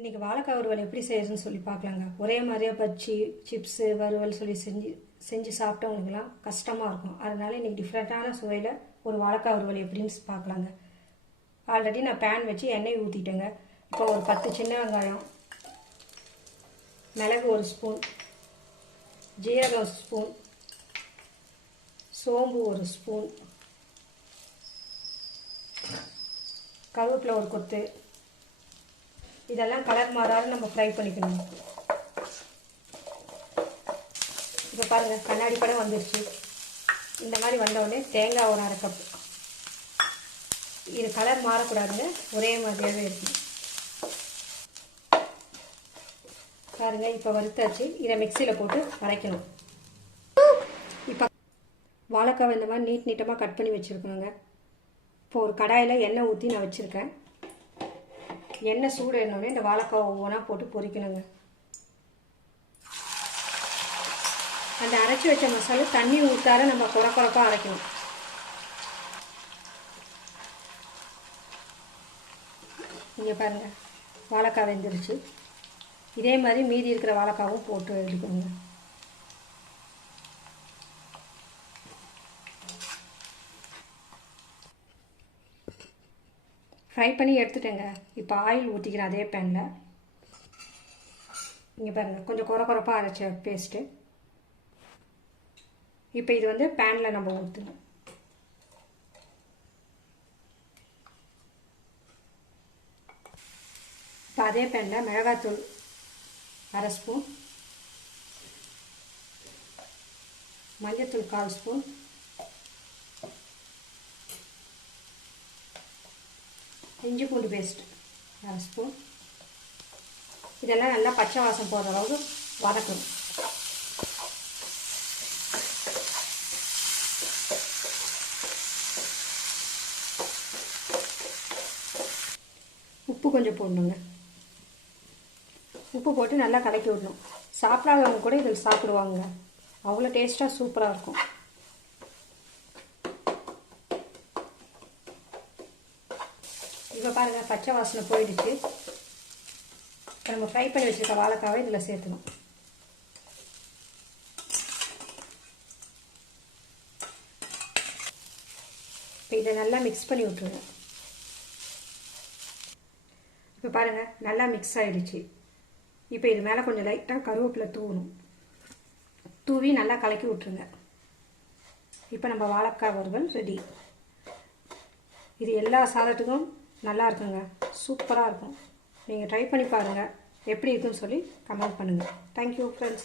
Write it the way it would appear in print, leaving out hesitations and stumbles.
இன்றைக்கி வாழைக்காய் வறுவல் எப்படி செய்யறதுன்னு சொல்லி பார்க்கலாங்க. ஒரே மாதிரியே பச்சி சிப்ஸு வறுவல் சொல்லி செஞ்சு சாப்பிட்டவங்களுக்குலாம் கஷ்டமாக இருக்கும். அதனால இன்றைக்கி டிஃப்ரெண்ட்டான சுவையில் ஒரு வாழைக்காய் வறுவல் எப்படின்னு பார்க்கலாங்க. ஆல்ரெடி நான் பேன் வச்சு எண்ணெய் ஊற்றிட்டேங்க. இப்போ ஒரு 10 சின்ன வெங்காயம், மிளகு 1 ஸ்பூன், ஜீரகம் 1 ஸ்பூன், சோம்பு 1 ஸ்பூன், கருவேப்பிலை 1 கொத்து, இதெல்லாம் கலர் மாறாத நம்ம ஃப்ரை பண்ணிக்கணும். இப்போ பாருங்கள், கண்ணாடி படம் வந்துருச்சு. இந்த மாதிரி வந்தவுடனே தேங்காய் ஒரு 1/2 கப். இது கலர் மாறக்கூடாதுங்க, ஒரே மாதிரியாகவே இருக்கும். பாருங்கள், இப்போ வறுத்தாச்சு. இதை மிக்சியில் போட்டு அரைக்கணும். இப்போ வாழைக்காய் இந்த மாதிரி நீட்டமாக கட் பண்ணி வச்சுருக்கோங்க. இப்போ ஒரு கடாயில் எண்ணெய் ஊற்றி நான் வச்சுருக்கேன். எண்ணெய் சூடு ஏறினோடனே இந்த வாழைக்காய் ஒவ்வொன்றா போட்டு பொரிக்கணுங்க. அந்த அரைச்சி வச்ச மசாலா தண்ணி ஊற்றார நம்ம குறப்பாக அரைக்கணும். இங்கே பாருங்கள், வாழைக்காய் வெந்துருச்சு. இதே மாதிரி மீதி இருக்கிற வாழைக்காவும் போட்டு எடுக்கணுங்க. ஃப்ரை பண்ணி எடுத்துட்டேங்க. இப்போ ஆயில் ஊற்றிக்கிறேன் அதே பேனில். இங்கே பாருங்கள், கொஞ்சம் குறப்பாக அரைச்ச பேஸ்ட்டு. இப்போ இது வந்து பேனில் நம்ம ஊற்றணும். இப்போ அதே பேனில் மிளகாத்தூள் 1/2 ஸ்பூன், மஞ்சத்தூள் 1/4 ஸ்பூன், இஞ்சி பூண்டு பேஸ்ட் 1/2 ஸ்பூன். இதெல்லாம் நல்லா பச்சை வாசம் போகிற அளவுக்கு வதக்கணும். உப்பு கொஞ்சம் போடணுங்க. உப்பு போட்டு நல்லா கலக்கி விடணும். சாப்பிடாதவங்க கூட இதில் சாப்பிடுவாங்க. அவ்வளோ டேஸ்ட்டாக சூப்பராக இருக்கும். இப்போ பாருங்கள், பச்சை வாசனை போயிடுச்சு. இப்போ நம்ம ஃப்ரை பண்ணி வச்சுருக்க வாழைக்காவை இதில் சேர்த்துணும். இப்போ இதை நல்லா மிக்ஸ் பண்ணி விட்டுருங்க. இப்போ பாருங்கள், நல்லா மிக்ஸ் ஆகிடுச்சு. இப்போ இது மேலே கொஞ்சம் லைட்டாக கருவேப்பிலை தூவணும். தூவி நல்லா கலக்கி விட்டுருங்க. இப்போ நம்ம வாழைக்காய் வறுவல் ரெடி. இது எல்லா சாதத்துக்கும் நல்லா இருக்குங்க, சூப்பராக இருக்கும். நீங்கள் ட்ரை பண்ணி பாருங்கள், எப்படி இருக்குன்னு சொல்லி கமெண்ட் பண்ணுங்கள். Thank you friends.